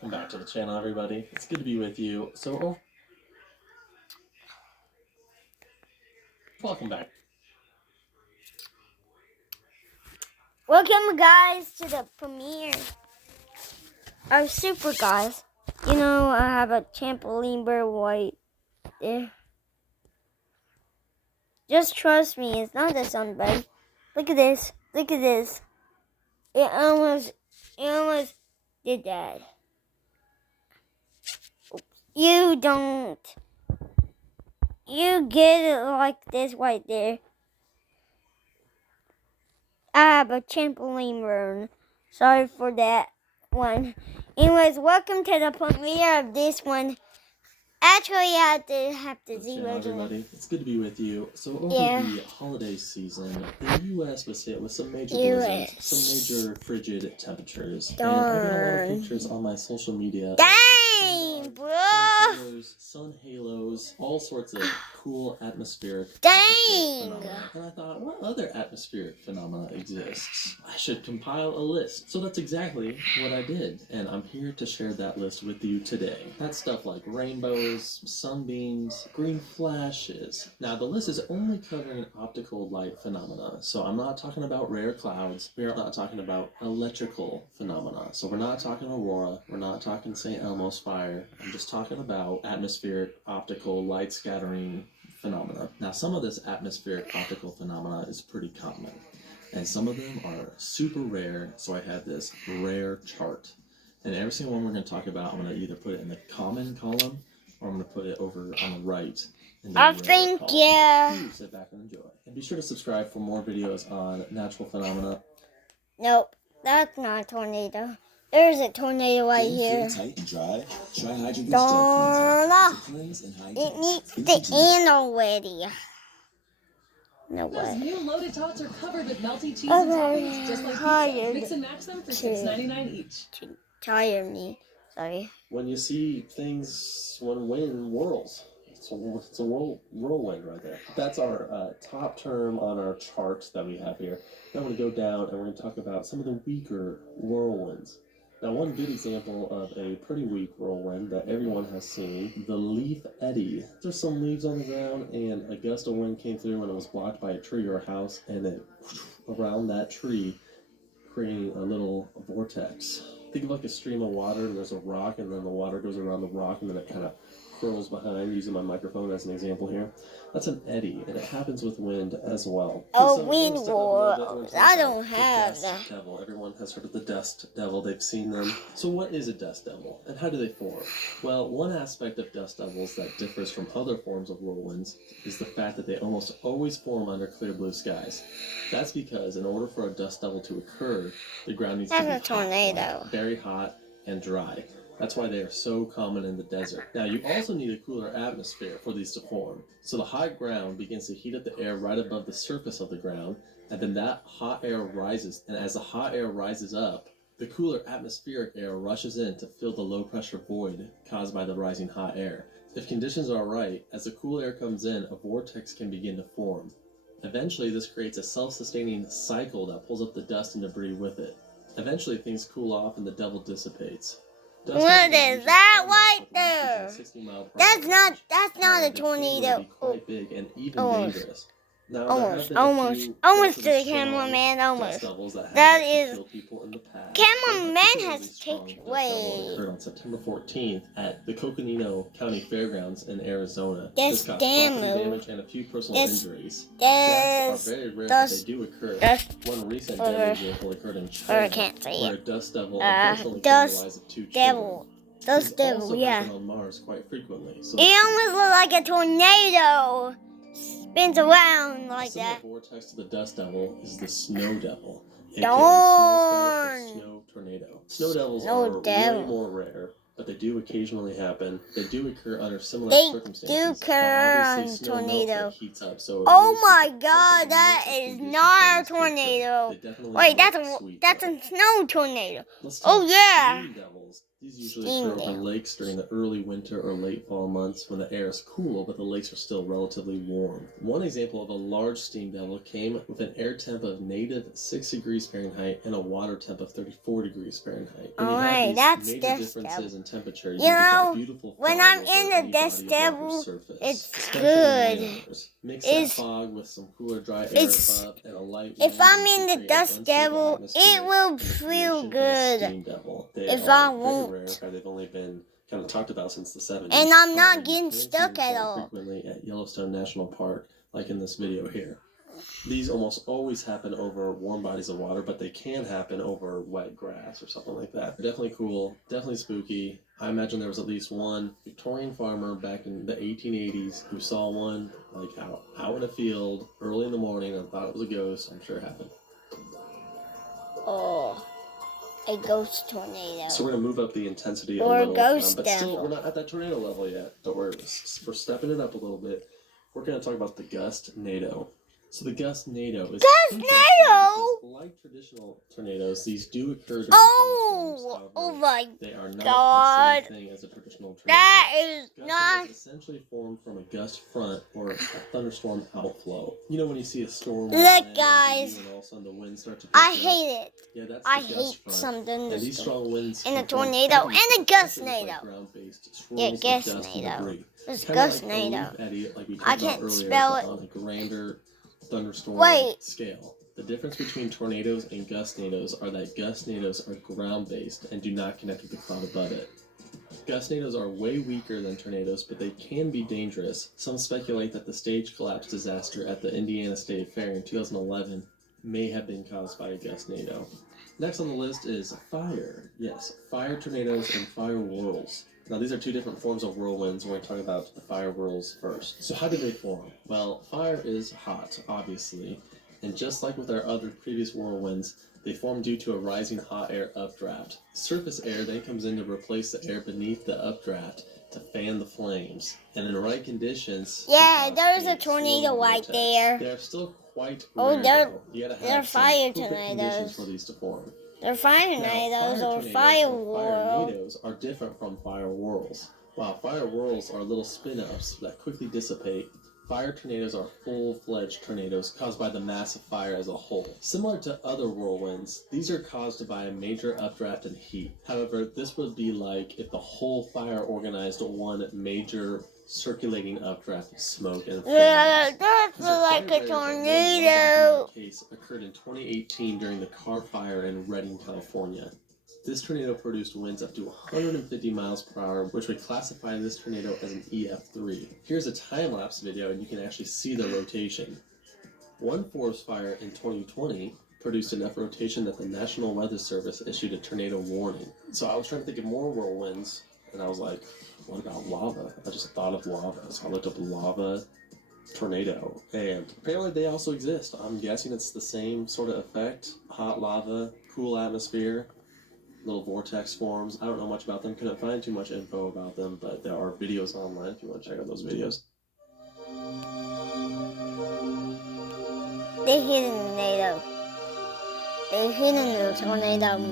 Welcome back to the channel, everybody. It's good to be with you. Welcome back. Welcome, guys, to the premiere of Super Guys. You know, I have a trampoline bird right there. Just trust me, it's not the sun, buddy. Look at this. Look at this. It almost did that. You don't. You get it like this right there. I have a trampoline burn. Sorry for that one. Anyways, welcome to the premiere of this one. Actually, I have to zero everybody. It's good to be with you. So over the holiday season, the U.S. was hit with some major blizzards, some major frigid temperatures. And I got a lot of pictures on my social media. Dang, bro! Sun halos, all sorts of cool atmospheric phenomena. And I thought, what other atmospheric phenomena exists? I should compile a list. So that's exactly what I did. And I'm here to share that list with you today. That's stuff like rainbows, sunbeams, green flashes. Now, the list is only covering optical light phenomena. So I'm not talking about rare clouds. We are not talking about electrical phenomena. So we're not talking aurora. We're not talking St. Elmo's fire. I'm just talking about atmospheric optical light scattering phenomena. Now, some of this atmospheric optical phenomena is pretty common, and some of them are super rare, so I had this rare chart. And every single one we're going to talk about, I'm going to either put it in the common column, or I'm going to put it over on the right in the rare column. Sit back and enjoy. And be sure to subscribe for more videos on natural phenomena. Nope, that's not a tornado. There's a tornado right here. Tight and dry. Try Hydro Boost It needs to end already. No way. Those new loaded tots are covered with melty cheese and toppings, just like pizza. Mix and match them for $6.99 each. Tire me. Sorry. When you see things, when wind whirls, it's a whirlwind right there. That's our top term on our chart that we have here. Now I'm going to go down and we're going to talk about some of the weaker whirlwinds. Now, one good example of a pretty weak whirlwind that everyone has seen, the leaf eddy. There's some leaves on the ground and a gust of wind came through and it was blocked by a tree or a house, and it around that tree, creating a little vortex. Think of like a stream of water and there's a rock, and then the water goes around the rock and then it kind of curls behind, using my microphone as an example here. That's an eddy, and it happens with wind as well. Oh, wind whirls. I don't have that. Devil. Everyone has heard of the dust devil. They've seen them. So what is a dust devil, and how do they form? Well, one aspect of dust devils that differs from other forms of whirlwinds is the fact that they almost always form under clear blue skies. That's because in order for a dust devil to occur, the ground needs to be tornado. Hot, very hot and dry. That's why they are so common in the desert. Now, you also need a cooler atmosphere for these to form. So the hot ground begins to heat up the air right above the surface of the ground, and then that hot air rises. And as the hot air rises up, the cooler atmospheric air rushes in to fill the low-pressure void caused by the rising hot air. If conditions are right, as the cool air comes in, a vortex can begin to form. Eventually, this creates a self-sustaining cycle that pulls up the dust and debris with it. Eventually, things cool off and the devil dissipates. What is that right there? That's not a tornado. Quite big and even dangerous. Now, almost to the cameraman, almost. That is, cameraman has taken away. Occurred on September 14th at the Coconino County Fairgrounds in Arizona. That's this caused property damage and a few personal injuries. Deaths are very rare, but they do occur. One recent deadly example occurred in China, where a dust devil unfortunately claimed the lives of 2 children. Dust devil, yeah. On Mars quite frequently. So it almost looked like a tornado. Spins around like that. The vortex to the dust devil is the snow devil. Snow tornado. Snow devils are way more rare, but they do occasionally happen. They do occur under similar circumstances. They do occur on tornado. Heats up, so oh my God, that is not a tornado. Wait, that's a snow tornado. Oh yeah. Devils These usually occur over lakes during the early winter or late fall months when the air is cool but the lakes are still relatively warm. One example of a large steam devil came with an air temp of negative 6 degrees Fahrenheit and a water temp of 34 degrees Fahrenheit. Alright, that's major dust differences in temperature, You know, when I'm in the dust devil, it's good. Mix that fog with some cooler, dry air above and a light wind. If I'm in the dust devil, it will feel good. If I won't. They've only been kind of talked about since the 70s. And I'm not getting stuck at all. Frequently at Yellowstone National Park, like in this video here. These almost always happen over warm bodies of water, but they can happen over wet grass or something like that. They're definitely cool, definitely spooky. I imagine there was at least one Victorian farmer back in the 1880s who saw one like out in a field early in the morning and thought it was a ghost. I'm sure it happened. Oh, a ghost tornado. So we're gonna move up the intensity or a little, a ghost but devil. still we're not at that tornado level yet. But we're stepping it up a little bit. We're gonna talk about the gust NATO. So the gust NATO is like traditional tornadoes. These do occur during thunderstorms. Oh my they are not God. the same thing as a traditional tornado. That is Gust not. is essentially formed from a gust front or a thunderstorm outflow. You know when you see a storm. Look, guys. And all of a sudden the winds start to I hate it. Yeah, that's I the gust hate front. something. And these strong winds And a can form tornado heavy and a gust NATO. ground-based Yeah, swirls of gust dust and NATO. debris. It's Kinda gust like a leaf NATO. eddy, like we I talked about can't earlier, spell but it. on a grander thunderstorm Wait. scale. The difference between tornadoes and gust nados are that gust nados are ground-based and do not connect with the cloud above it. Gust nados are way weaker than tornadoes, but they can be dangerous. Some speculate that the stage collapse disaster at the Indiana State Fair in 2011 may have been caused by a gust nado. Next on the list is fire. Yes, fire tornadoes and fire whirls. Now these are two different forms of whirlwinds. We're going to talk about the fire whirls first. So how do they form? Well, fire is hot, obviously. And just like with our other previous whirlwinds, they form due to a rising hot air updraft. Surface air then comes in to replace the air beneath the updraft to fan the flames. And in the right conditions... Yeah, there's a tornado right there. They're still quite Oh, rare, you gotta they're have some fire perfect conditions tornadoes. for these to form. They're fire tornadoes or fire whirl. Tornadoes are different from fire whirls. While fire whirls are little spin-ups that quickly dissipate, fire tornadoes are full-fledged tornadoes caused by the massive fire as a whole. Similar to other whirlwinds, these are caused by a major updraft and heat. However, this would be like if the whole fire organized one major circulating updraft of smoke and flames. Yeah, that's like a tornado. Case occurred in 2018 during the Carr Fire in Redding, California. This tornado produced winds up to 150 miles per hour, which would classify this tornado as an EF3. Here's a time-lapse video and you can actually see the rotation. One forest fire in 2020 produced enough rotation that the National Weather Service issued a tornado warning. So I was trying to think of more whirlwinds, and I was like, what about lava? I just thought of lava, so I looked up lava tornado, and apparently they also exist. I'm guessing it's the same sort of effect. Hot lava, cool atmosphere, little vortex forms. I don't know much about them, couldn't find too much info about them, but there are videos online if you want to check out those videos. They hit a tornado. They hit a tornado.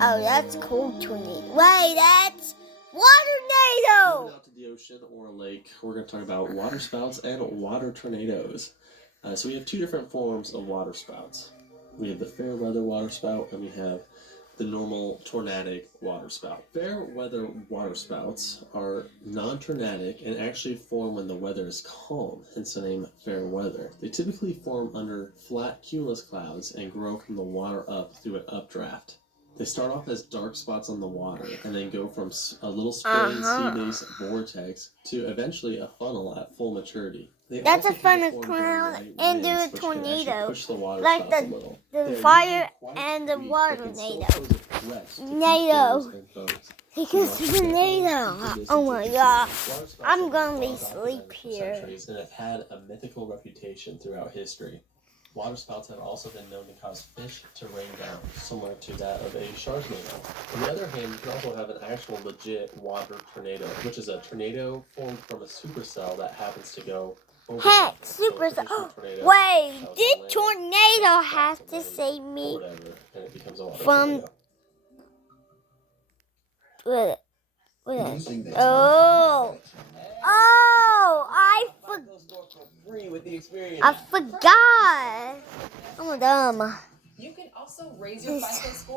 Oh, that's cool tornado. Wait, that's water tornado! Moving out to the ocean or a lake, we're going to talk about water spouts and water tornadoes. So we have two different forms of water spouts. We have the fair weather water spout and we have the normal tornadic water spout. Fair weather water spouts are non-tornadic and actually form when the weather is calm, hence the name fair weather. They typically form under flat cumulus clouds and grow from the water up through an updraft. They start off as dark spots on the water and then go from a little spraying sea-based vortex to eventually a funnel at full maturity. That's a funnel cloud and do a tornado, like the fire and the water tornado. Tornado. Because tornado. Oh my god. I'm gonna be asleep here. And have had a mythical reputation throughout history. Water spouts have also been known to cause fish to rain down, similar to that of a Sharknado. On the other hand, you can also have an actual legit water tornado, which is a tornado formed from a supercell that happens to go over. Heck, supercell. Wait, did tornado have to save me whatever, and it becomes a water from tornado. With it. Oh, I forgot. I'm dumb. You can also raise your FICO score.